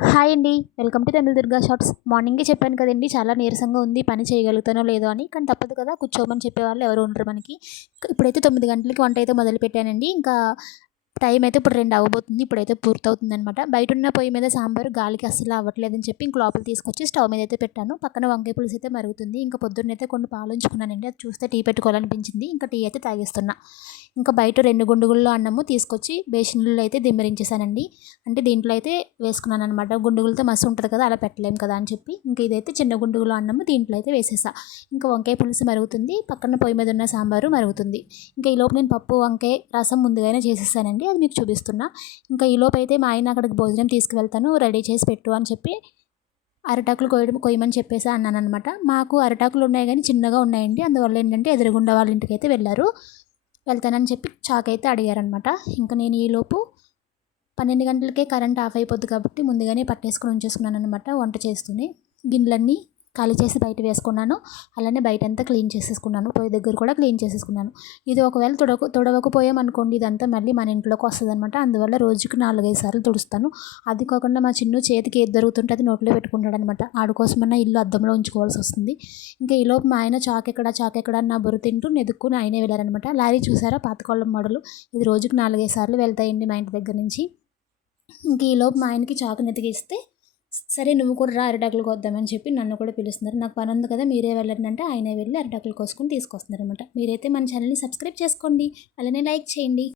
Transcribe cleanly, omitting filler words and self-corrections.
Hi అండి. Welcome to Tamil Durga shorts. మార్నింగే చెప్పాను కదండీ! చాలా నీరసంగా ఉంది. పని చేయగలుగుతానో లేదో అని. కానీ తప్పదు కదా! కూర్చోమని చెప్పేవాళ్ళు ఎవరు ఉండరు మనకి. ఇప్పుడైతే 9 గంటలకి వంట అయితే మొదలుపెట్టానండి. ఇంకా టైం అయితే ఇప్పుడు 2 అవ్వబోతుంది. ఇప్పుడైతే పూర్తవుతుందనమాట. బయటున్న పొయ్యి మీద సాంబారు గాలికి అస్సలు అవ్వట్లేదని చెప్పి ఇంక లోపల తీసుకొచ్చి స్టవ్ మీద అయితే పెట్టాను. పక్కన వంకాయ పులుసు అయితే మరుగుతుంది. ఇంకా పొద్దున్నైతే కొన్ని పాలుంచుకున్నానండి. అది చూస్తే టీ పెట్టుకోవాలనిపించింది. ఇంకా టీ అయితే తాగేస్తున్నా. ఇంకా బయట 2 గుండుగుల్లో అన్నము తీసుకొచ్చి బేషన్‌లో అయితే దిమ్మరించేసానండి. అంటే దీంట్లో అయితే వేసుకున్నాననమాట. గుండుగులతో మసి ఉంటది కదా! అలా పెట్టలేం కదా అని చెప్పి, ఇంక ఇదైతే చిన్న గుండుగులో అన్నము దీంట్లో అయితే వేసేసా. ఇంకా వంకాయ పులుసు మరుగుతుంది. పక్కన పొయ్యి మీద ఉన్న సాంబారు మరుగుతుంది. ఇంకా ఈలోపు నేను పప్పు, వంకాయ, రసం ముందుగానే చేసేసానండి. అది మీకు చూపిస్తున్నా. ఇంకా ఈలోపు అయితే మా ఆయన అక్కడికి భోజనం తీసుకువెళ్తాను రెడీ చేసి పెట్టు అని చెప్పి అరిటాకులు కొయ్యమని చెప్పేసా అన్నాననమాట. మాకు అరిటాకులు ఉన్నాయి గానీ చిన్నగా ఉన్నాయండి. అందువల్ల ఏంటంటే ఎదురుగుండా వాళ్ళ ఇంటికైతే వెళ్లారు. వెళ్తానని చెప్పి చాకయితే అడిగారనమాట. ఇంక నేను ఈలోపు 12 గంటలకే కరెంట్ ఆఫ్ అయిపోద్ది కాబట్టి ముందుగానే పట్టేసుకొని ఉంచేసుకున్నాననమాట వంట చేస్తూనే. గిన్నెలన్నీ ఖాళీ చేసి బయట వేసుకున్నాను. అలానే బయటంతా క్లీన్ చేసేసుకున్నాను. పొయ్యి దగ్గర కూడా క్లీన్ చేసేసుకున్నాను. ఇది ఒకవేళ తుడవకపోయామనుకోండి ఇదంతా మళ్ళీ మన ఇంట్లోకి వస్తదనమాట. అందువల్ల రోజుకి 4, 5 సార్లు తుడుస్తాను. అది కాకుండా మా చిన్ను చేతికి ఏది దొరుకుతుంటే అది నోట్లో పెట్టుకుంటాడనమాట. ఆడి కోసమన్నా ఇల్లు అద్దంలో ఉంచుకోవాల్సొస్తుంది. ఇంకా ఈలోపు మా ఆయన చాకెక్కడ అని నా బుర్ర తింటూ వెతుక్కొని ఆయనే వెళ్ళారనమాట. లారీ చూసారా పాతకాలం మోడలు. ఇది రోజుకి 4, 5 సార్లు వెళ్తాయండి మా ఇంటి దగ్గర నుంచి. ఇంక ఈలోపు మా ఆయనకి చాకుని ఎతికిస్తే, సరే నువ్వు కూడా రా అరిటాకులు కోద్దామని చెప్పి నన్ను కూడా పిలుస్తున్నారు. నాకు పని ఉంది కదా మీరే వెళ్ళండి అంటే ఆయనే వెళ్ళి అరిటాకులు కోసుకొని తీసుకొస్తున్నారనమాట. మీరైతే మన ఛానల్‌ని సబ్స్క్రైబ్ చేసుకోండి. అలానే లైక్ చేయండి.